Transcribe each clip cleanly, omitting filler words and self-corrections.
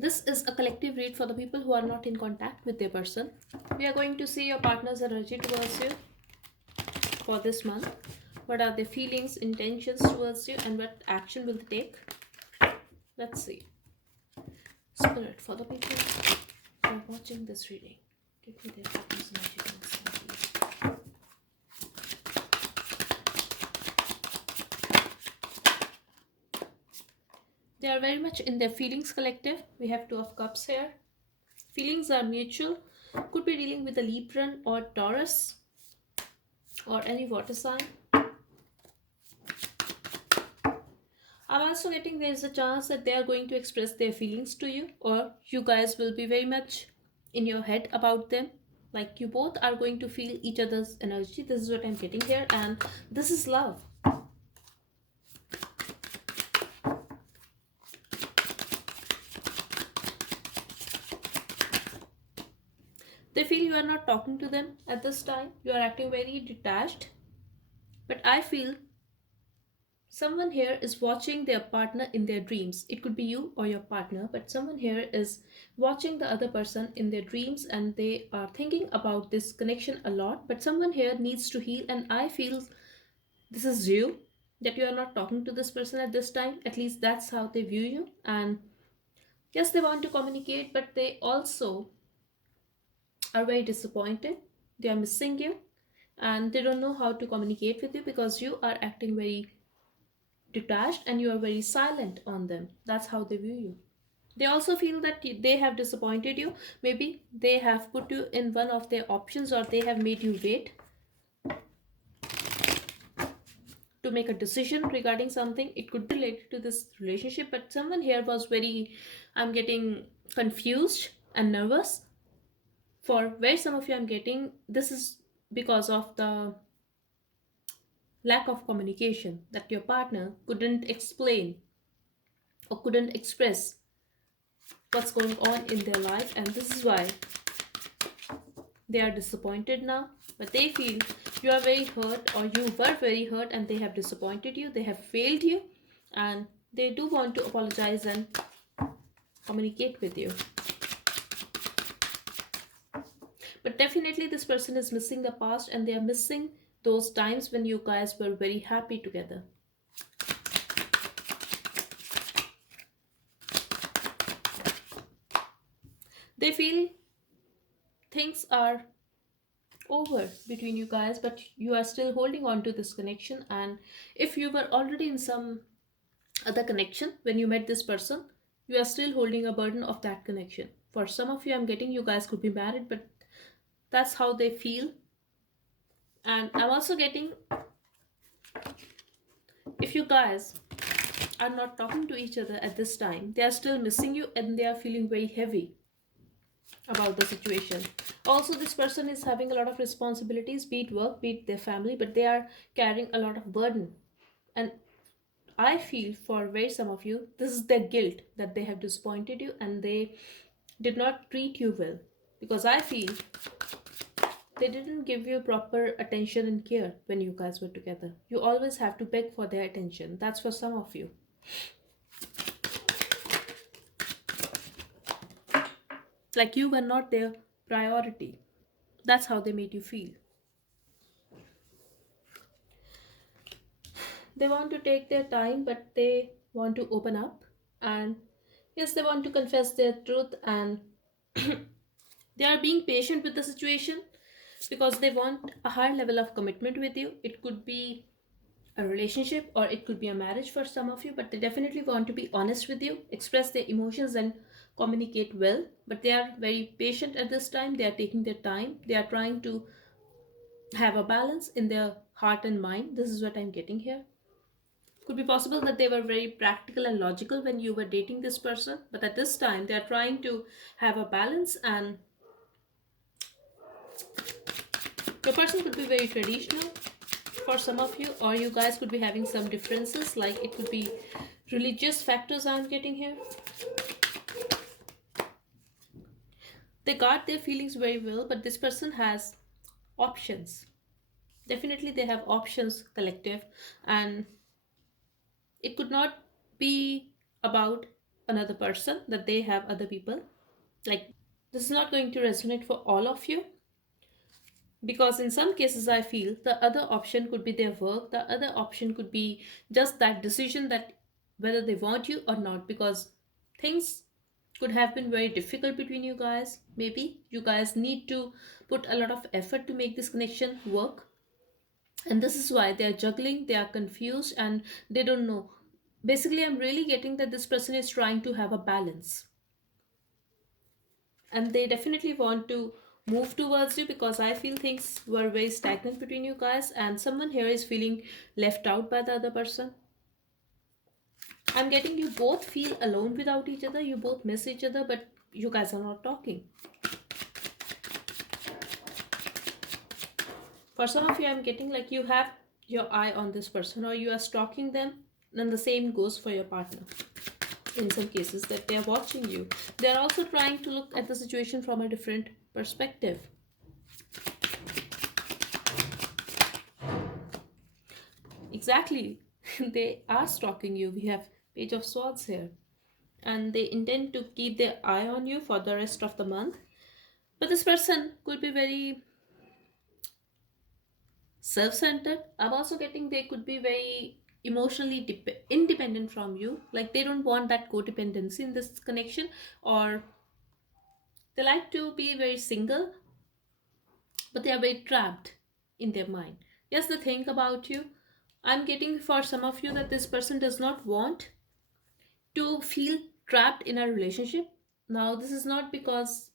This is a collective read for the people who are not in contact with their person. We are going to see your partner's energy towards you for this month. What are their feelings, intentions towards you, and what action will they take? Let's see. Spirit for the people who are watching this reading. Give me their partner's energy towards them, please. They are very much in their feelings collective. We have Two of Cups here. Feelings are mutual. Could be dealing with a Libran or Taurus or any water sign. I'm also getting there's a chance that they are going to express their feelings to you, or you guys will be very much in your head about them. Like you both are going to feel each other's energy. This is what I'm getting here, and this is love. They feel you are not talking to them at this time. You are acting very detached. But I feel someone here is watching their partner in their dreams. It could be you or your partner, but someone here is watching the other person in their dreams and they are thinking about this connection a lot. But someone here needs to heal, and I feel this is you, that you are not talking to this person at this time. At least that's how they view you. And yes, they want to communicate, but they also are very disappointed. They are missing you and they don't know how to communicate with you because you are acting very detached and you are very silent on them. That's how they view you. They also feel that they have disappointed you. Maybe they have put you in one of their options or they have made you wait to make a decision regarding something. It could be related to this relationship, but someone here was very, I'm getting confused and nervous. For where some of you I'm getting, this is because of the lack of communication, that your partner couldn't explain or couldn't express what's going on in their life, and this is why they are disappointed now. But they feel you are very hurt, or you were very hurt, and they have disappointed you, they have failed you, and they do want to apologize and communicate with you. But definitely this person is missing the past and they are missing those times when you guys were very happy together. They feel things are over between you guys, but you are still holding on to this connection. And if you were already in some other connection when you met this person, you are still holding a burden of that connection. For some of you, I'm getting you guys could be married, but that's how they feel. And I'm also getting, if you guys are not talking to each other at this time, they are still missing you and they are feeling very heavy about the situation. Also, this person is having a lot of responsibilities, be it work, be it their family, but they are carrying a lot of burden. And I feel for very some of you, this is their guilt that they have disappointed you and they did not treat you well. Because I feel they didn't give you proper attention and care when you guys were together. You always have to beg for their attention. That's for some of you. Like you were not their priority. That's how they made you feel. They want to take their time, but they want to open up. And yes, they want to confess their truth, and they are being patient with the situation because they want a higher level of commitment with you. It could be a relationship or it could be a marriage for some of you, but they definitely want to be honest with you, express their emotions, and communicate well. But they are very patient at this time. They are taking their time. They are trying to have a balance in their heart and mind. This is what I'm getting here. Could be possible that they were very practical and logical when you were dating this person, but at this time they are trying to have a balance. And your person could be very traditional for some of you, or you guys could be having some differences, like it could be religious factors I'm getting here. They guard their feelings very well, but this person has options. Definitely they have options collective, and it could not be about another person, that they have other people. Like, this is not going to resonate for all of you, because in some cases I feel the other option could be their work, the other option could be just that decision, that whether they want you or not, because things could have been very difficult between you guys. Maybe you guys need to put a lot of effort to make this connection work, and this is why they are juggling, they are confused, and they don't know. Basically, I'm really getting that this person is trying to have a balance, and they definitely want to move towards you, because I feel things were very stagnant between you guys, and someone here is feeling left out by the other person. I'm getting you both feel alone without each other, you both miss each other, but you guys are not talking. For some of you, I'm getting like you have your eye on this person, or you are stalking them, and the same goes for your partner. In some cases, that they are watching you, they are also trying to look at the situation from a different perspective. Exactly. They are stalking you. We have Page of Swords here. And they intend to keep their eye on you for the rest of the month. But this person could be very self centered. I'm also getting they could be very emotionally independent from you. Like, they don't want that codependency in this connection, or they like to be very single, but they are very trapped in their mind. Yes, the thing about you, I'm getting for some of you that this person does not want to feel trapped in a relationship. Now, this is not because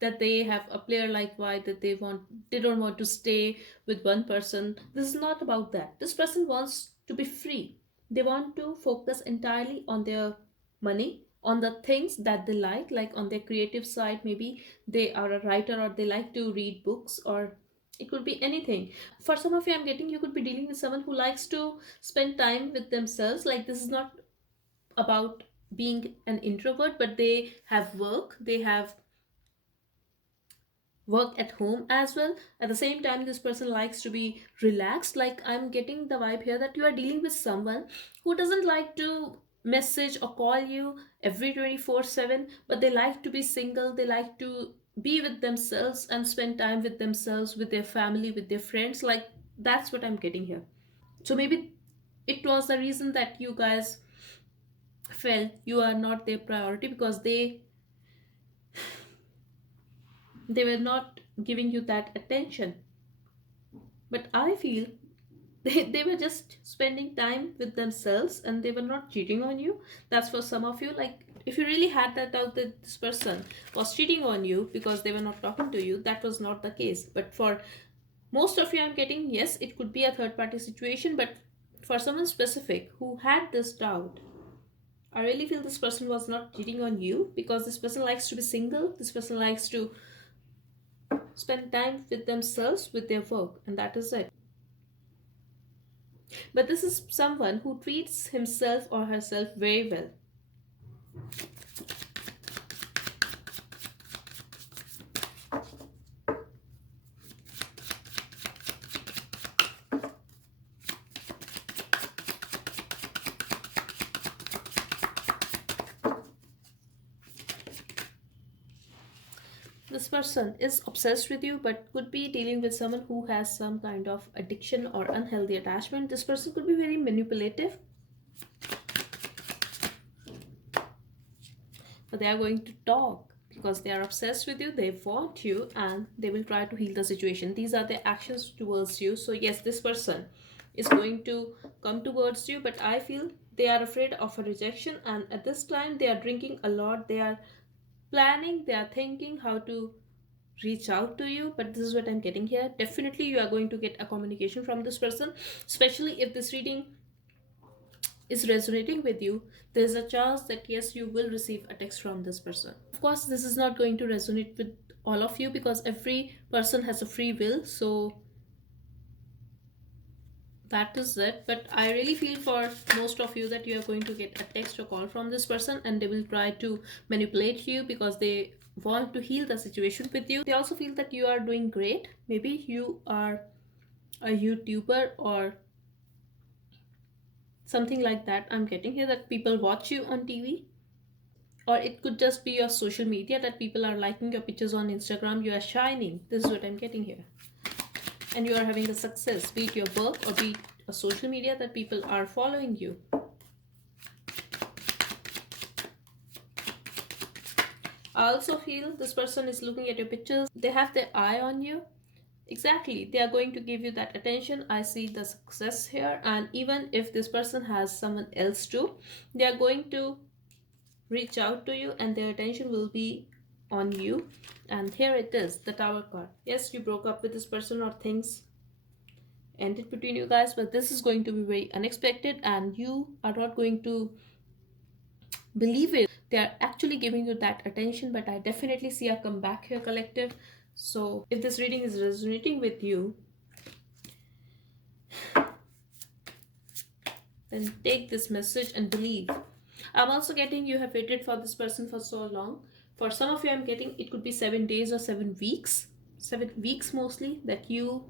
that they have a player like why that they don't want to stay with one person. This is not about that. This person wants to be free. They want to focus entirely on their money, on the things that they like on their creative side. Maybe they are a writer, or they like to read books, or it could be anything. For some of you, I'm getting you could be dealing with someone who likes to spend time with themselves. Like, this is not about being an introvert, but they have work, they have work at home as well. At the same time, this person likes to be relaxed. Like, I'm getting the vibe here that you are dealing with someone who doesn't like to message or call you every 24/7, but they like to be single, they like to be with themselves and spend time with themselves, with their family, with their friends. Like, that's what I'm getting here. So maybe it was the reason that you guys felt you are not their priority, because they were not giving you that attention. But I feel they were just spending time with themselves, and they were not cheating on you. That's for some of you. Like, if you really had that doubt that this person was cheating on you because they were not talking to you, that was not the case. But for most of you, I'm getting yes, it could be a third party situation. But for someone specific who had this doubt, I really feel this person was not cheating on you, because this person likes to be single, this person likes to spend time with themselves, with their work, and that is it. But this is someone who treats himself or herself very well. This person is obsessed with you, but could be dealing with someone who has some kind of addiction or unhealthy attachment. This person could be very manipulative, but they are going to talk because they are obsessed with you, they want you, and they will try to heal the situation. These are their actions towards you. So yes, this person is going to come towards you, but I feel they are afraid of a rejection, and at this time they are drinking a lot, they are planning, they are thinking how to reach out to you. But this is what I'm getting here. Definitely you are going to get a communication from this person, especially if this reading is resonating with you. There's a chance that yes, you will receive a text from this person. Of course, this is not going to resonate with all of you, because every person has a free will. So that is it. But I really feel for most of you that you are going to get a text or call from this person, and they will try to manipulate you because they want to heal the situation with you. They also feel that you are doing great. Maybe you are a YouTuber or something like that. I'm getting here that people watch you on TV. or it could just be your social media that people are liking your pictures on Instagram. You are shining. This is what I'm getting here. And you are having a success, be it your work or be it a social media that people are following you. I also feel this person is looking at your pictures. They have their eye on you. Exactly. They are going to give you that attention. I see the success here. And even if this person has someone else too, they are going to reach out to you and their attention will be on you. And here it is, the Tower card. Yes, you broke up with this person or things ended between you guys, but this is going to be very unexpected and you are not going to believe it. They are actually giving you that attention, but I definitely see a comeback here, collective. So if this reading is resonating with you, then take this message and believe. I'm also getting you have waited for this person for so long. For some of you, I'm getting it could be 7 days or 7 weeks. 7 weeks mostly that you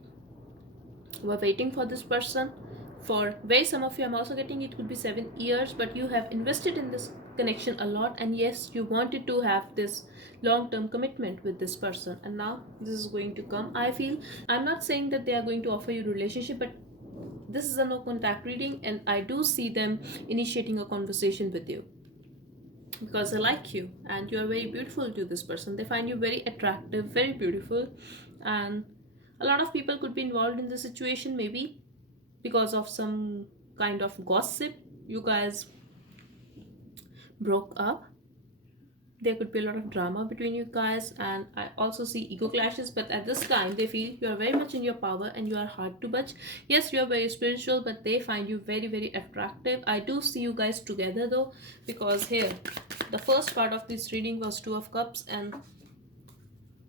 were waiting for this person. For very some of you, I'm also getting it could be 7 years, but you have invested in this connection a lot, and yes, you wanted to have this long-term commitment with this person, and now this is going to come. I feel I'm not saying that they are going to offer you relationship, but this is a no contact reading, and I do see them initiating a conversation with you because they like you and you are very beautiful to this person. They find you very attractive, very beautiful, and a lot of people could be involved in the situation, maybe because of some kind of gossip. You guys broke up. There could be a lot of drama between you guys, and I also see ego clashes, but at this time they feel you are very much in your power and you are hard to budge. Yes, you are very spiritual, but they find you very, very attractive. I do see you guys together though, because here the first part of this reading was Two of Cups, and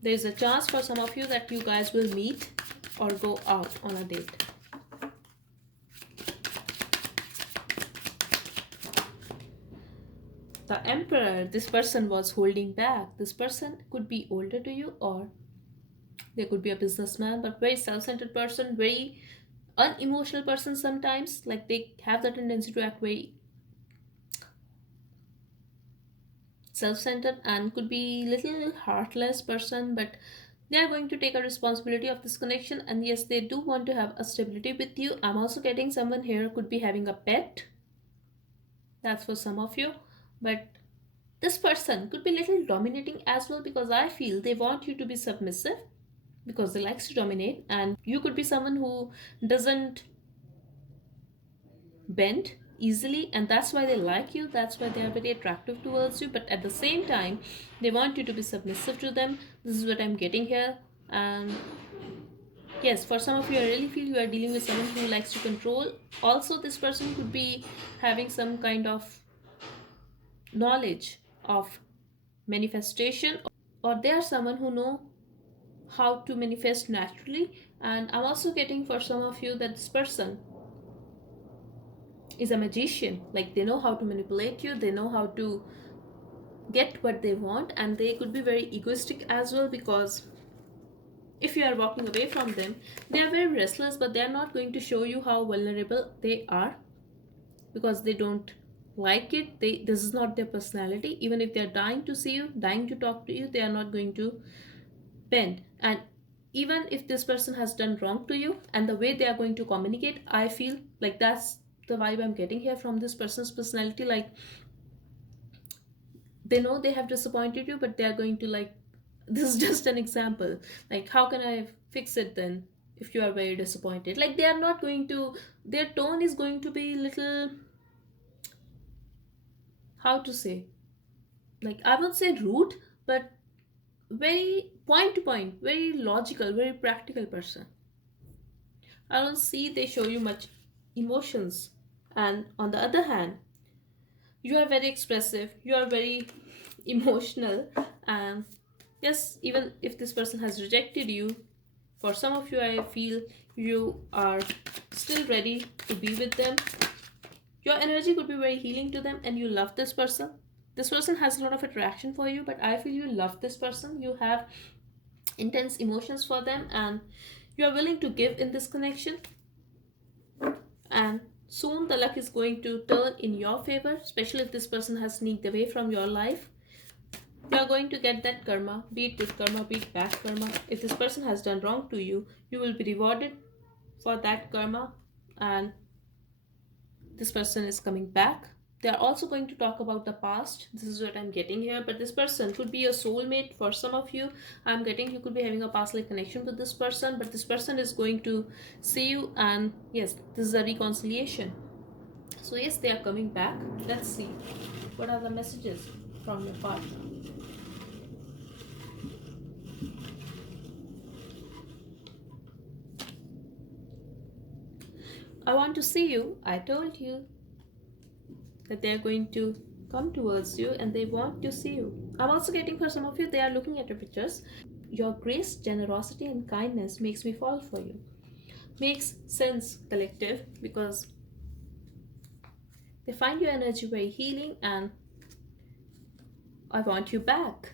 there is a chance for some of you that you guys will meet or go out on a date. The Emperor, this person was holding back. This person could be older to you, or they could be a businessman, but very self-centered person, very unemotional person sometimes. Like they have the tendency to act very self-centered and could be little heartless person, but they are going to take a responsibility of this connection, and yes, they do want to have a stability with you. I'm also getting someone here could be having a pet. That's for some of you, but this person could be little dominating as well, because I feel they want you to be submissive because they likes to dominate, and you could be someone who doesn't bend easily, and that's why they like you, that's why they are very attractive towards you, but at the same time they want you to be submissive to them. This is what I'm getting here. And yes, for some of you, I really feel you are dealing with someone who likes to control. Also, this person could be having some kind of knowledge of manifestation, or they are someone who know how to manifest naturally. And I'm also getting for some of you that this person is a magician. Like they know how to manipulate you, they know how to get what they want, and they could be very egoistic as well, because if you are walking away from them, they are very restless, but they are not going to show you how vulnerable they are because they don't like it. This is not their personality. Even if they are dying to see you, dying to talk to you, they are not going to bend. And even if this person has done wrong to you, and the way they are going to communicate, I feel like that's the vibe I'm getting here from this person's personality. Like they know they have disappointed you, but they are going to like, this is just an example, like how can I fix it then if you are very disappointed. Like they are not going to, their tone is going to be little, how to say, like I would say rude, but very point to point, very logical, very practical person. I don't see they show you much emotions. And on the other hand, you are very expressive, you are very emotional, and yes, even if this person has rejected you, for some of you, I feel you are still ready to be with them. Your energy could be very healing to them, and you love this person. This person has a lot of attraction for you, but I feel you love this person. You have intense emotions for them, and you are willing to give in this connection. And soon the luck is going to turn in your favor, especially if this person has sneaked away from your life. You are going to get that karma, be it good karma, be it bad karma. If this person has done wrong to you, you will be rewarded for that karma, and this person is coming back. They are also going to talk about the past. This is what I'm getting here. But this person could be your soulmate for some of you. I'm getting you could be having a past life connection with this person, but this person is going to see you, and yes, this is a reconciliation. So, yes, they are coming back. Let's see what are the messages from your partner. I want to see you. I told you that they are going to come towards you and they want to see you. I'm also getting for some of you, they are looking at your pictures. Your grace, generosity, and kindness makes me fall for you. Makes sense, collective, because they find your energy very healing and I want you back.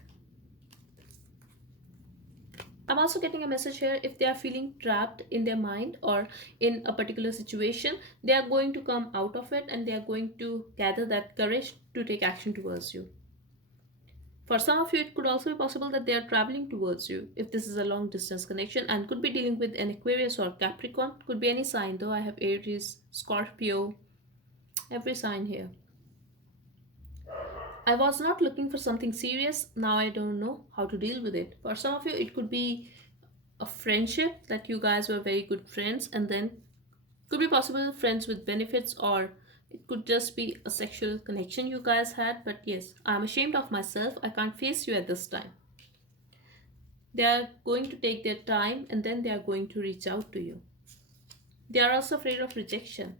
I'm also getting a message here if they are feeling trapped in their mind or in a particular situation, they are going to come out of it and they are going to gather that courage to take action towards you. For some of you, it could also be possible that they are traveling towards you if this is a long distance connection and could be dealing with an Aquarius or Capricorn. Could be any sign though. I have Aries, Scorpio, every sign here. I was not looking for something serious. Now I don't know how to deal with it. For some of you, it could be a friendship that you guys were very good friends and then could be possible friends with benefits, or it could just be a sexual connection you guys had. But yes, I'm ashamed of myself. I can't face you at this time. They are going to take their time and then they are going to reach out to you. They are also afraid of rejection.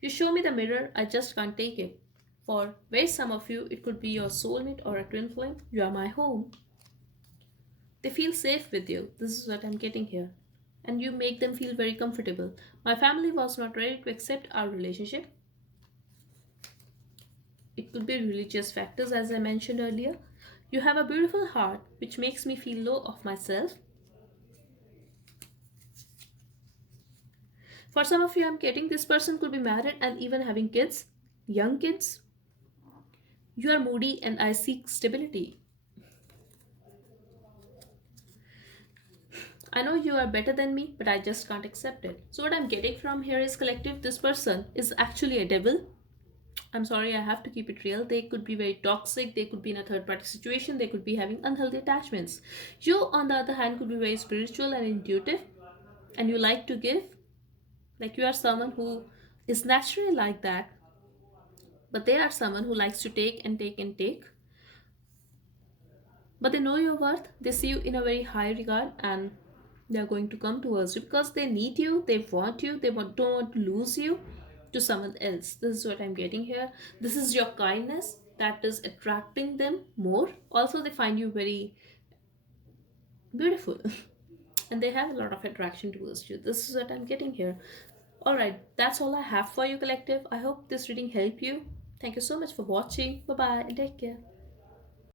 You show me the mirror, I just can't take it. For where some of you, it could be your soulmate or a twin flame. You are my home. They feel safe with you. This is what I'm getting here. And you make them feel very comfortable. My family was not ready to accept our relationship. It could be religious factors, as I mentioned earlier. You have a beautiful heart, which makes me feel low of myself. For some of you, I'm getting this person could be married and even having kids, young kids. You are moody and I seek stability. I know you are better than me, but I just can't accept it. So, what I'm getting from here is collective. This person is actually a devil. I'm sorry, I have to keep it real. They could be very toxic, they could be in a third party situation, they could be having unhealthy attachments. You, on the other hand, could be very spiritual and intuitive, and you like to give. Like you are someone who is naturally like that, but they are someone who likes to take and take and take. But they know your worth, they see you in a very high regard, and they are going to come towards you because they need you, they want you, don't want to lose you to someone else. This is what I'm getting here. This is your kindness that is attracting them more. Also, they find you very beautiful and they have a lot of attraction towards you. This is what I'm getting here. All right, that's all I have for you, collective. I hope this reading helped you. Thank you so much for watching. Bye bye and take care.